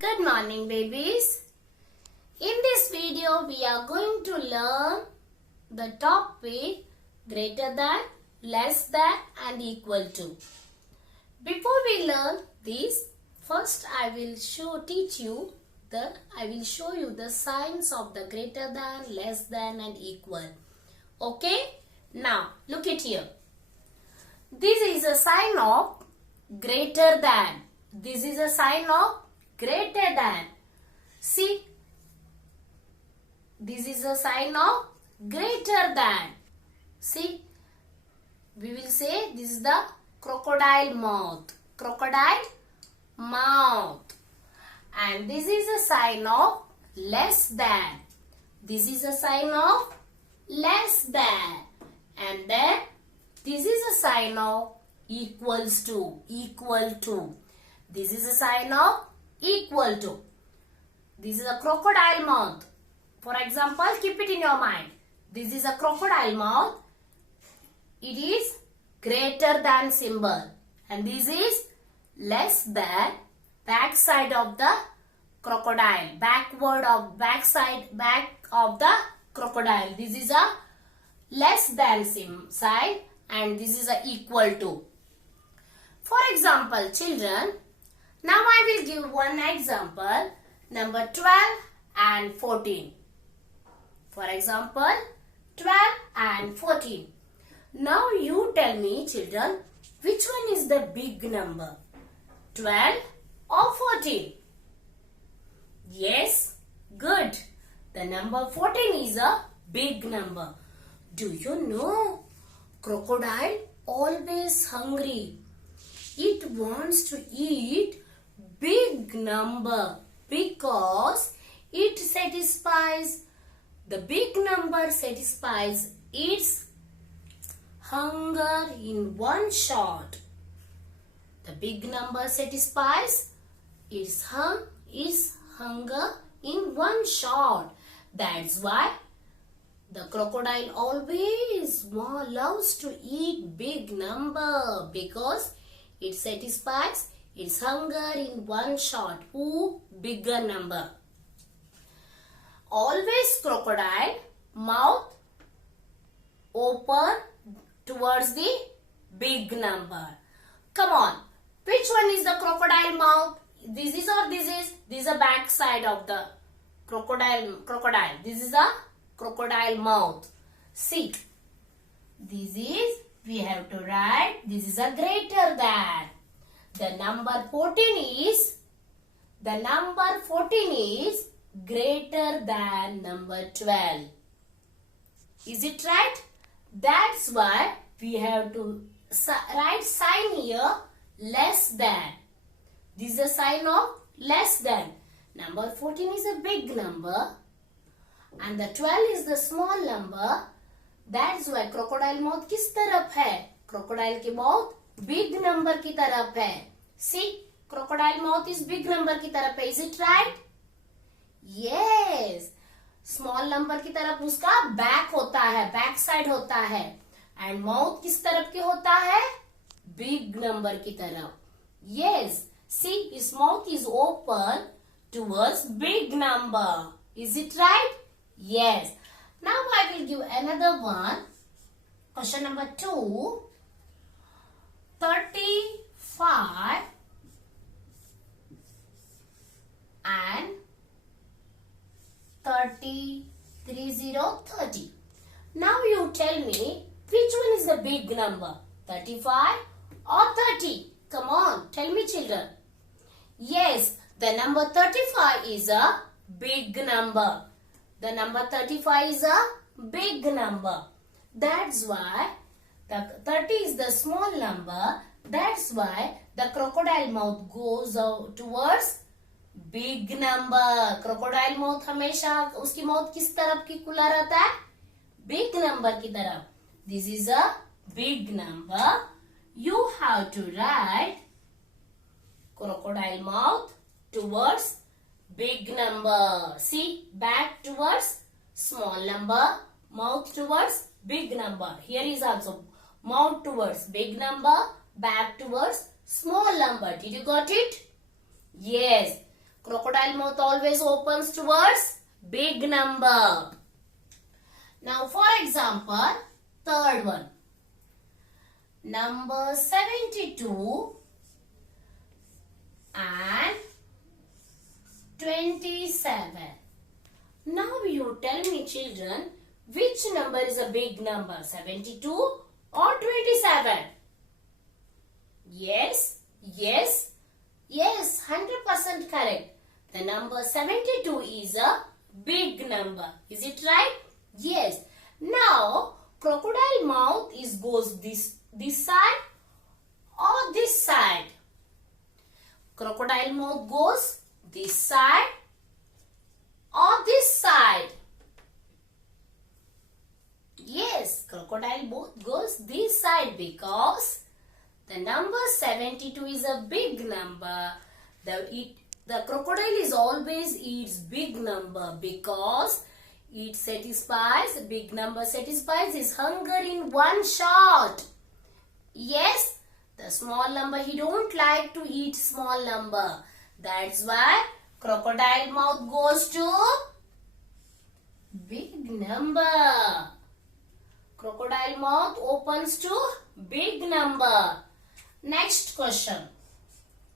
Good morning, babies. In this video, we are going to learn the topic greater than, less than and equal to. Before we learn this, first I will show you the signs of the greater than, less than and equal. Okay? Now, look at here. This is a sign of greater than. This is a sign of greater than. See, this is a sign of greater than. See, we will say this is the crocodile mouth. Crocodile mouth. And this is a sign of less than. This is a sign of less than. And then this is a sign of equals to. Equal to. This is a sign of equal to. This is a crocodile mouth. For example, keep it in your mind. This is a crocodile mouth. It is greater than symbol. And this is less than, back side of the crocodile. Back of the crocodile. This is a less than side and this is a equal to. For example, children, now I will give one example, number 12 and 14. For example, 12 and 14. Now you tell me, children, which one is the big number? 12 or 14? Yes, good. The number 14 is a big number. Do you know, crocodile always hungry. It wants to eat big number because it satisfies, the big number satisfies its hunger in one shot. The big number satisfies its hunger in one shot. That's why the crocodile always loves to eat big number because it satisfies its hunger in one shot. Who? Bigger number. Always crocodile mouth open towards the big number. Come on. Which one is the crocodile mouth? This is or this is? This is the back side of the crocodile. This is a crocodile mouth. See. This is, we have to write, this is a greater than. The number 14 is greater than number 12. Is it right? That's why we have to write sign here, less than. This is a sign of less than. Number 14 is a big number and the 12 is the small number. That's why crocodile mouth किस तरफ है? Crocodile की mouth big number की तरफ है. See, crocodile mouth is big number की तरफ है. Is it right? Yes. Small number की तरफ उसका back होता है, back side होता है. And mouth किस तरफ के होता है? Big number की तरफ. Yes. See, his mouth is open towards big number. Is it right? Yes. Now I will give another one. Question number 2. 35 and 30. Now you tell me which one is the big number? 35 or 30? Come on, tell me, children. Yes, the number 35 is a big number. The number 35 is a big number. That's why the 30 is the small number. That's why the crocodile mouth goes out towards big number. Crocodile mouth हमेशा उसकी mouth किस तरफ की खुला रहता है? Big number की तरफ. This is a big number. You have to write crocodile mouth towards big number. See, back towards small number, mouth towards big number. Here is also mouth towards big number, back towards small number. Did you got it? Yes. Crocodile mouth always opens towards big number. Now for example, third one. Number 72 and 27. Now you tell me children, which number is a big number, 72 or 27? Yes, 100% correct. The number 72 is a big number. Is it right? Yes. Now, crocodile mouth goes this side or this side? Crocodile mouth goes this side or this side? Yes, crocodile mouth goes this side because the number 72 is a big number. The crocodile is always eats big number because it satisfies, big number satisfies his hunger in one shot. Yes, the small number, he don't like to eat small number. That's why crocodile mouth goes to big number. Crocodile mouth opens to big number. Next question.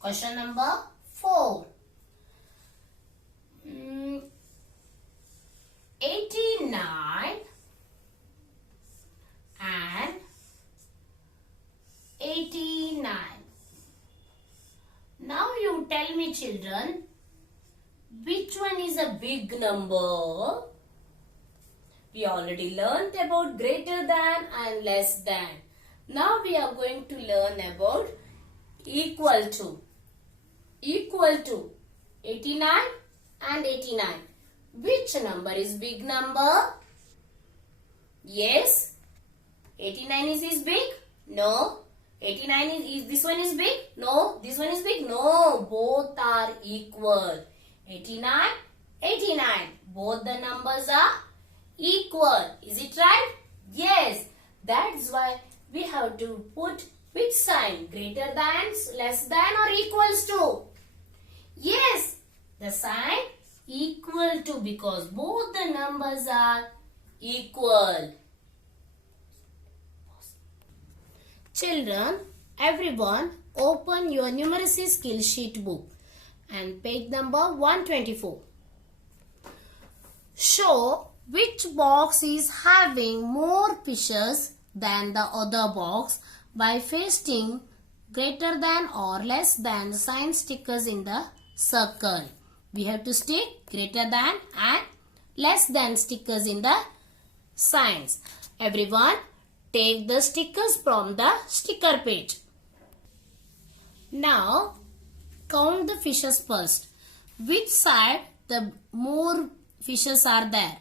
Question number 4. 89 and 89. Now you tell me children, which one is a big number? We already learned about greater than and less than. Now we are going to learn about equal to. Equal to 89 and 89. Which number is big number? Yes. 89 is big? No. 89 is this one is big? No. This one is big? No. Both are equal. 89, 89. Both the numbers are equal. Is it right? Yes. That's why we have to put which sign? Greater than, less than or equals to? Yes. The sign equal to because both the numbers are equal. Children, everyone open your numeracy skill sheet book and page number 124. Show which box is having more fishes than the other box by pasting greater than or less than sign stickers in the circle. We have to stick greater than and less than stickers in the signs. Everyone take the stickers from the sticker page. Now count the fishes first. Which side the more fishes are there?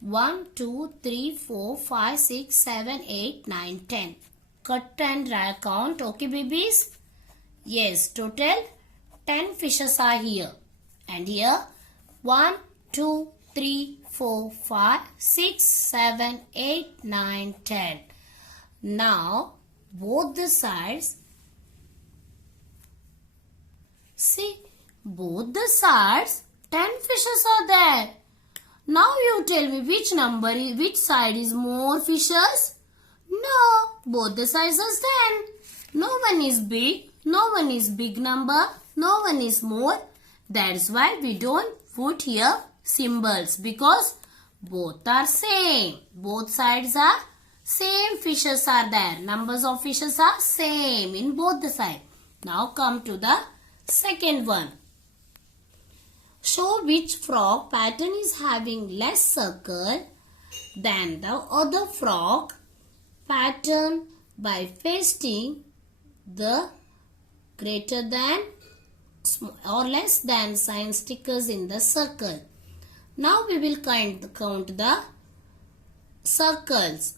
1, 2, 3, 4, 5, 6, 7, 8, 9, 10. Cut and count. Okay, babies? Yes, total 10 fishes are here. And here 1, 2, 3, 4, 5, 6, 7, 8, 9, 10. Now both the sides. See, both the sides 10 fishes are there. Now you tell me which side is more fishes? No, both the sides are 10. No one is big, no one is big number, no one is more. That's why we don't put here symbols because both are same. Both sides are same fishes are there. Numbers of fishes are same in both the sides. Now come to the second one. Show which frog pattern is having less circle than the other frog pattern by pasting the greater than or less than sign stickers in the circle. Now we will count the circles.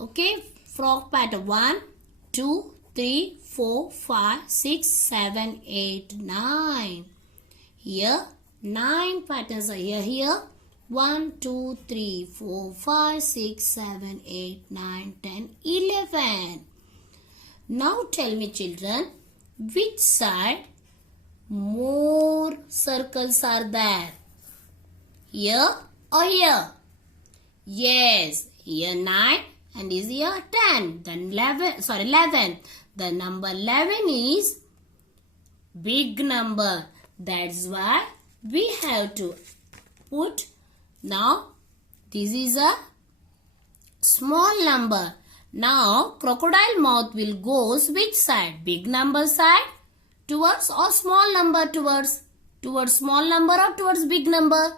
Okay, frog pattern 1, 2, 3, 4, 5, 6, 7, 8, 9. Here 9 patterns are here. 1, 2, 3, 4, 5, 6, 7, 8, 9, 10, 11. Now tell me children, which side more circles are there? Here or here? Yes, here 9 and is here 10. Then 11. The number 11 is big number. That's why we have to put. Now this is a small number. Now crocodile mouth will goes which side? Big number side towards or small number towards? Towards small number or towards big number?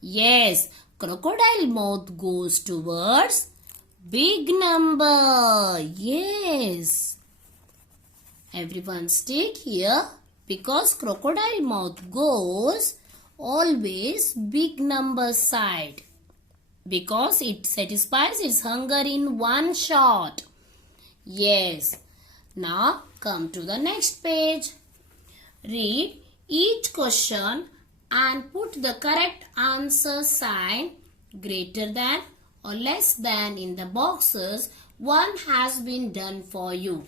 Yes, crocodile mouth goes towards big number. Yes. Everyone stick here because crocodile mouth goes always big number side because it satisfies its hunger in one shot. Yes. Now come to the next page. Read each question and put the correct answer sign greater than or less than in the boxes. One has been done for you.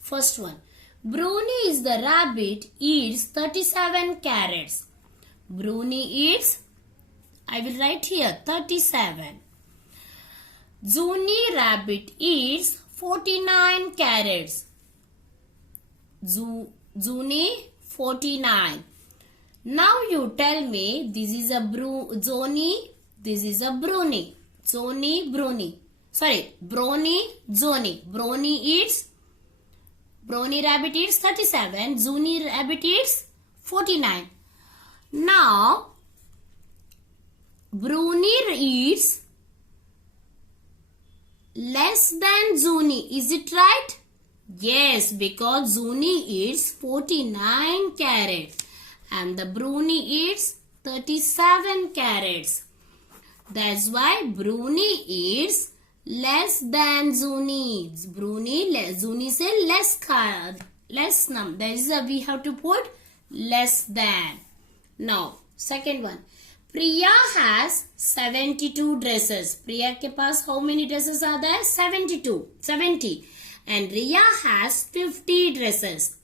First one. Bruni is the rabbit eats 37 carrots. Bruni eats, I will write here 37. Zuni rabbit eats 49 carrots. Zuni 49. Now you tell me this is a Zoni, this is a Bruni. Zoni, Bruni. Sorry, Brony, Zoni. Brony rabbit eats 37. Zuni rabbit eats 49. Now, Bruni eats less than Zuni. Is it right? Yes, because Zuni eats 49 carrots and the Bruni eats 37 carrots. That's why Bruni eats less than Zuni. Zuni say less number. That is we have to put less than. Now, second one. Priya has 72 dresses. Priya ke paas how many dresses are there? 70. And Riya has 50 dresses.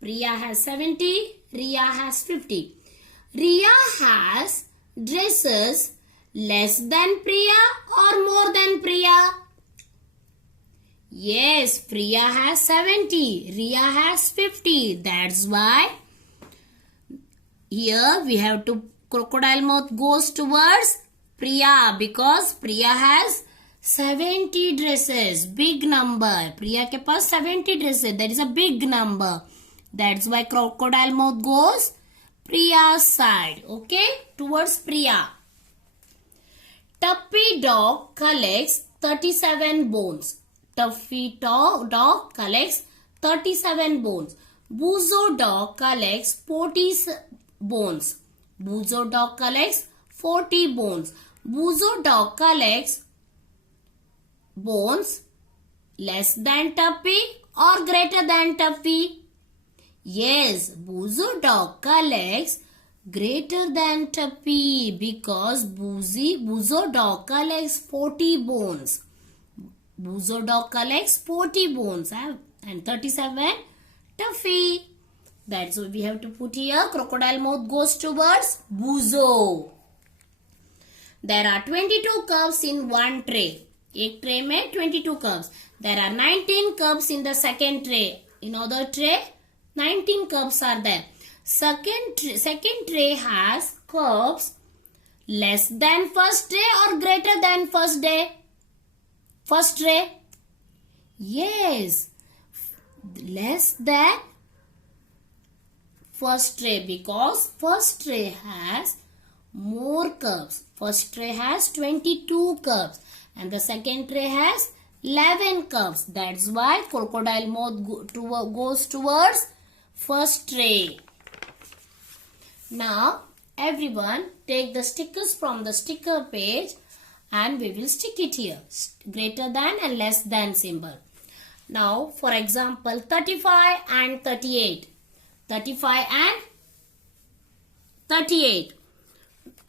Priya has 70. Riya has 50. Riya has dresses less than Priya or more than Priya? Yes, Priya has 70. Riya has 50. That's why here we have to crocodile mouth goes towards Priya because Priya has 70 dresses. Big number. Priya ke paas 70 dresses. That is a big number. That's why crocodile mouth goes Priya's side. Okay? Towards Priya. Tuppy dog collects 37 bones. Tuffy dog collects 37 bones. Buzo dog collects 40 bones. Buzo dog collects 40 bones. Buzo dog collects bones less than Tuppy or greater than Tuppy? Yes, Buzo dog collects greater than Tuppy because Buzo dog collects 40 bones. Buzo dog collects 40 bones and 37 Tuffy. That's what we have to put here. Crocodile mouth goes towards Buzo. There are 22 cups in one tray. एक tray में 22 cups. There are 19 cups in the second tray. In other tray, 19 cups are there. Second tray has cups less than first tray or greater than first tray? Yes, less than first tray because first tray has more cups. First tray has 22 cups and the second tray has 11 cups. That's why crocodile mouth goes towards first tray. Now, everyone take the stickers from the sticker page and we will stick it here. Greater than and less than symbol. Now, for example, 35 and 38. 35 and 38.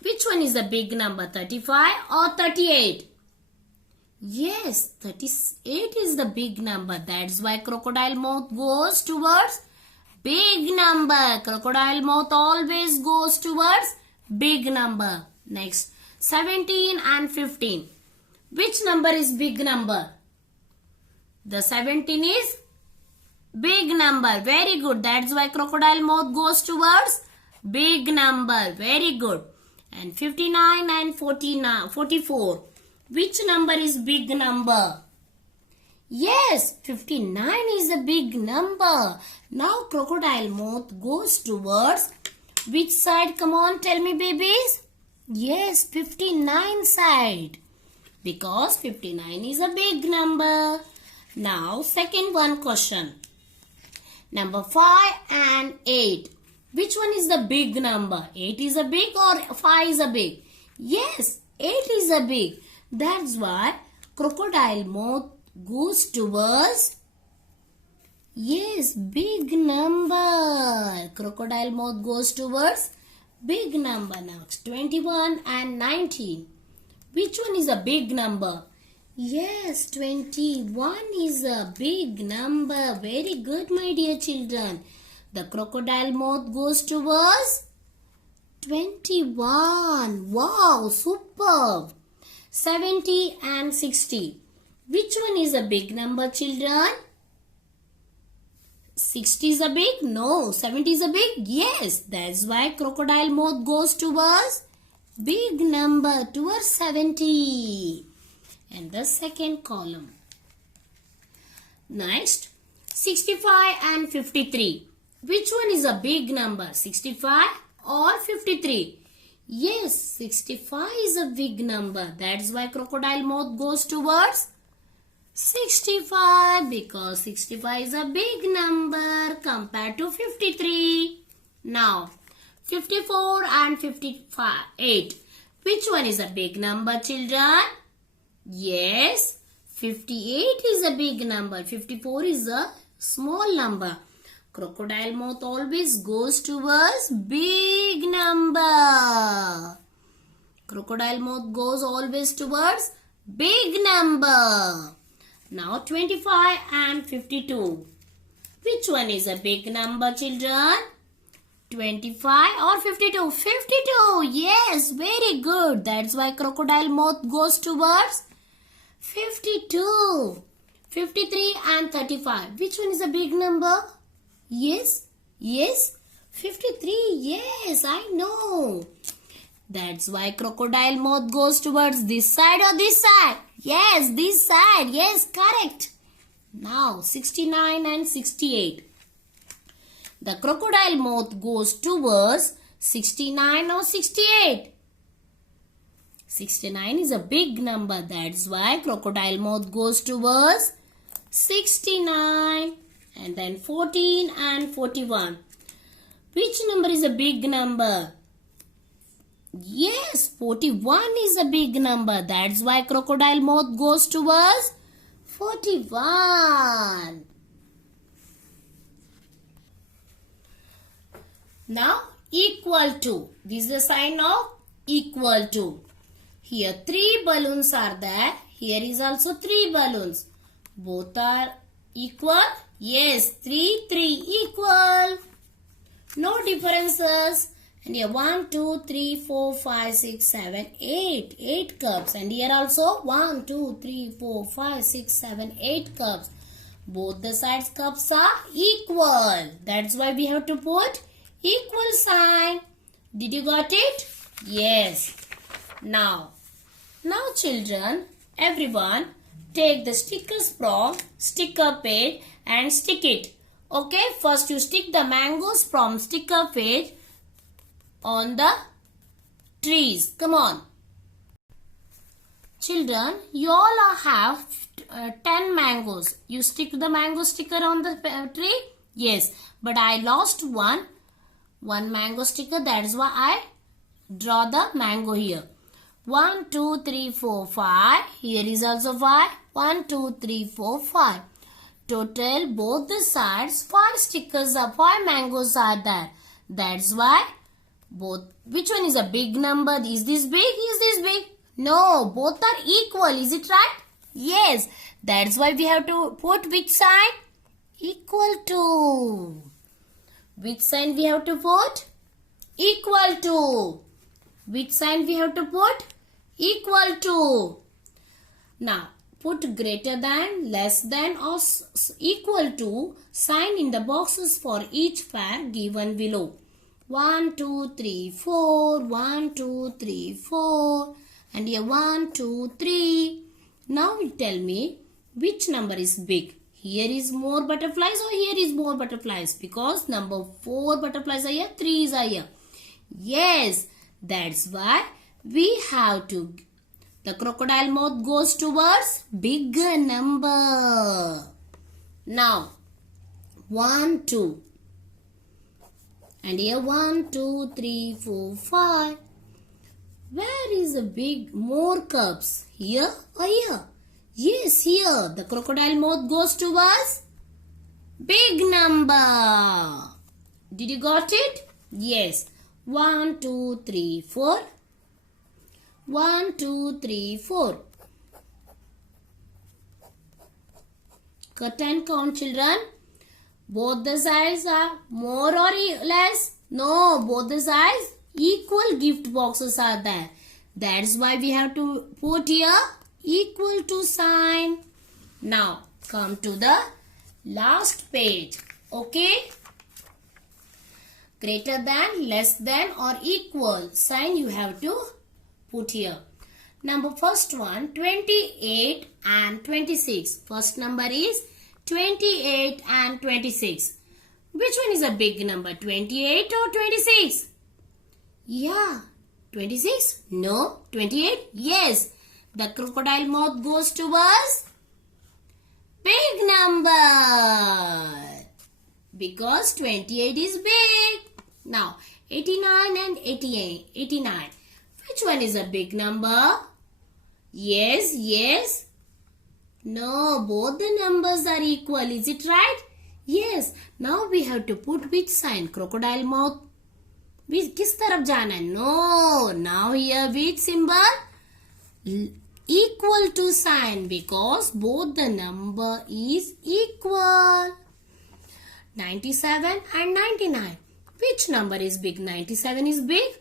Which one is the big number, 35 or 38? Yes, 38 is the big number. That's why crocodile mouth goes towards big number. Crocodile mouth always goes towards big number. Next, 17 and 15. Which number is big number? The 17 is big number. Very good. That's why crocodile mouth goes towards big number. Very good. And 59 and 44. Which number is big number? Yes, 59 is a big number. Now crocodile mouth goes towards which side? Come on, tell me, babies. Yes, 59 side. Because 59 is a big number. Now, second one question. Number 5 and 8. Which one is the big number? 8 is a big or 5 is a big? Yes, 8 is a big. That's why crocodile mouth goes towards, yes, big number. Crocodile mouth goes towards big number. Next, 21 and 19. Which one is a big number? Yes, 21 is a big number. Very good, my dear children. The crocodile mouth goes towards 21. Wow, superb. 70 and 60. Which one is a big number, children? 60 is a big? No. 70 is a big? Yes. That's why crocodile mouth goes towards big number, towards 70. And the second column. Next, 65 and 53. Which one is a big number? 65 or 53? Yes, 65 is a big number. That's why crocodile mouth goes towards 65, because 65 is a big number compared to 53. Now, 54 and 58. Which one is a big number, children? Yes, 58 is a big number. 54 is a small number. Crocodile mouth always goes towards big number. Crocodile mouth goes always towards big number. Now 25 and 52. Which one is a big number, children? 25 or 52? 52. Yes, very good. That's why crocodile mouth goes towards 52. 53 and 35. Which one is a big number? Yes, 53. Yes, I know. That's why crocodile mouth goes towards this side or this side? Yes, this side. Yes, correct. Now, 69 and 68. The crocodile mouth goes towards 69 or 68? 69 is a big number. That's why crocodile mouth goes towards 69. And then 14 and 41. Which number is a big number? Yes, 41 is a big number. That's why crocodile mouth goes towards 41. Now, equal to. This is the sign of equal to. Here 3 balloons are there. Here is also 3 balloons. Both are equal. Yes, 3, equal. No differences. And here 1, 2, 3, 4, 5, 6, 7, 8. 8 cups. And here also 1, 2, 3, 4, 5, 6, 7, 8 cups. Both the sides cups are equal. That's why we have to put equal sign. Did you got it? Yes. Now children, everyone, take the stickers from sticker page and stick it. Okay, first you stick the mangoes from sticker page on the trees. Come on. Children, you all have 10 mangoes. You stick the mango sticker on the tree? Yes, but I lost one mango sticker. That is why I draw the mango here. 1, 2, 3, 4, 5. Here is also 5. 1, 2, 3, 4, 5. Total both the sides 5 stickers are 5 mangoes are there. That's why both. Which one is a big number? Is this big? Is this big? No, both are equal. Is it right? Yes. That's why we have to put which sign? Equal to. Which sign we have to put? Equal to. Which sign we have to put? Equal to. Now, put greater than, less than or equal to sign in the boxes for each pair given below. 1, 2, 3, 4. 1, 2, 3, 4. And here 1, 2, 3. Now tell me which number is big. Here is more butterflies or here is more butterflies? Because number 4 butterflies are here, 3 is here. Yes, that's why we have to. The crocodile mouth goes towards bigger number. Now, 1, 2. And here 1, 2, 3, 4, 5. Where is the big more cubs? Here or here? Yes, here. The crocodile mouth goes towards big number. Did you got it? Yes. 1, 2, 3, 4. 1, 2, 3, 4. Cut and count, children. Both the sides are more or less? No, both the sides equal gift boxes are there. That's why we have to put here equal to sign. Now, come to the last page. Okay? Greater than, less than or equal sign you have to put here. Number first one, 28 and 26. First number is 28 and 26. Which one is a big number, 28 or 26? Yeah, 26? No, 28? Yes. The crocodile mouth goes towards big number. Because 28 is big. Now, 89 and 89. Which one is a big number? Yes, yes. No, both the numbers are equal. Is it right? Yes. Now we have to put which sign? Crocodile mouth. किस तरफ जाना है? No. Now here which symbol? Equal to sign because both the number is equal. 97 and 99. Which number is big? 97 is big?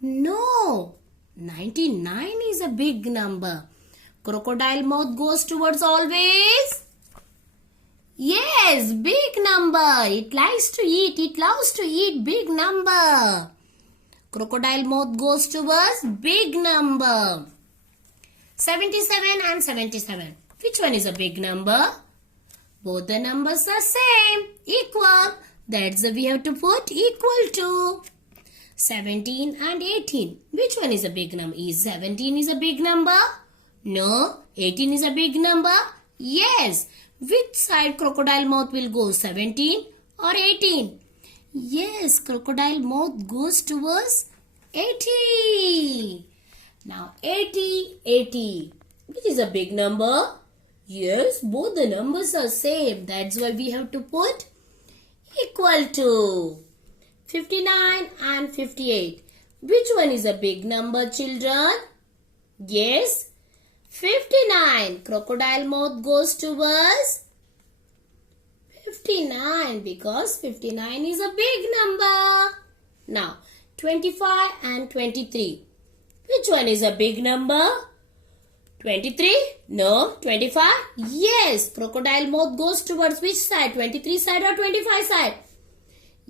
No. 99 is a big number. Crocodile mouth goes towards always. Yes, big number. It likes to eat. It loves to eat big number. Crocodile mouth goes towards big number. 77 and 77. Which one is a big number? Both the numbers are same. Equal. That's why we have to put equal to. 17 and 18. Which one is a big number? Is 17 is a big number? No. 18 is a big number? Yes. Which side crocodile mouth will go? 17 or 18? Yes. Crocodile mouth goes towards 80. Now 80, 80. Which is a big number? Yes. Both the numbers are same. That's why we have to put equal to. 59 and 58. Which one is a big number, children? Yes. 59. Crocodile mouth goes towards 59 because 59 is a big number. Now, 25 and 23. Which one is a big number? 23? No. 25? Yes. Crocodile mouth goes towards which side? 23 side or 25 side?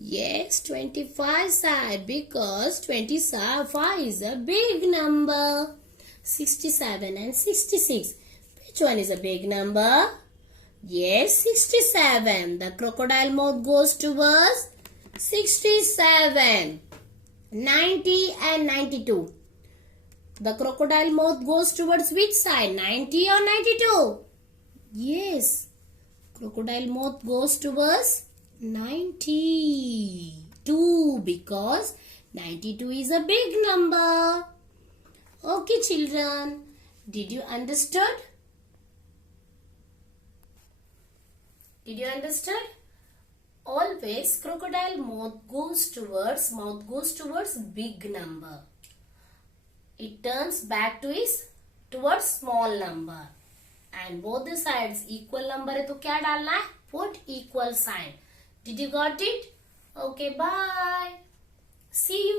Yes, 25 side because 25 is a big number. 67 and 66. Which one is a big number? Yes, 67. The crocodile mouth goes towards 67. 90 and 92. The crocodile mouth goes towards which side? 90 or 92? Yes. Crocodile mouth goes towards 92 because 92 is a big number. Okay, children. Did you understood? Did you understand? Always crocodile mouth goes towards big number. It turns back to towards small number. And both the sides equal number है तो क्या डालना है? Put equal sign. Did you got it? Okay, bye. See you.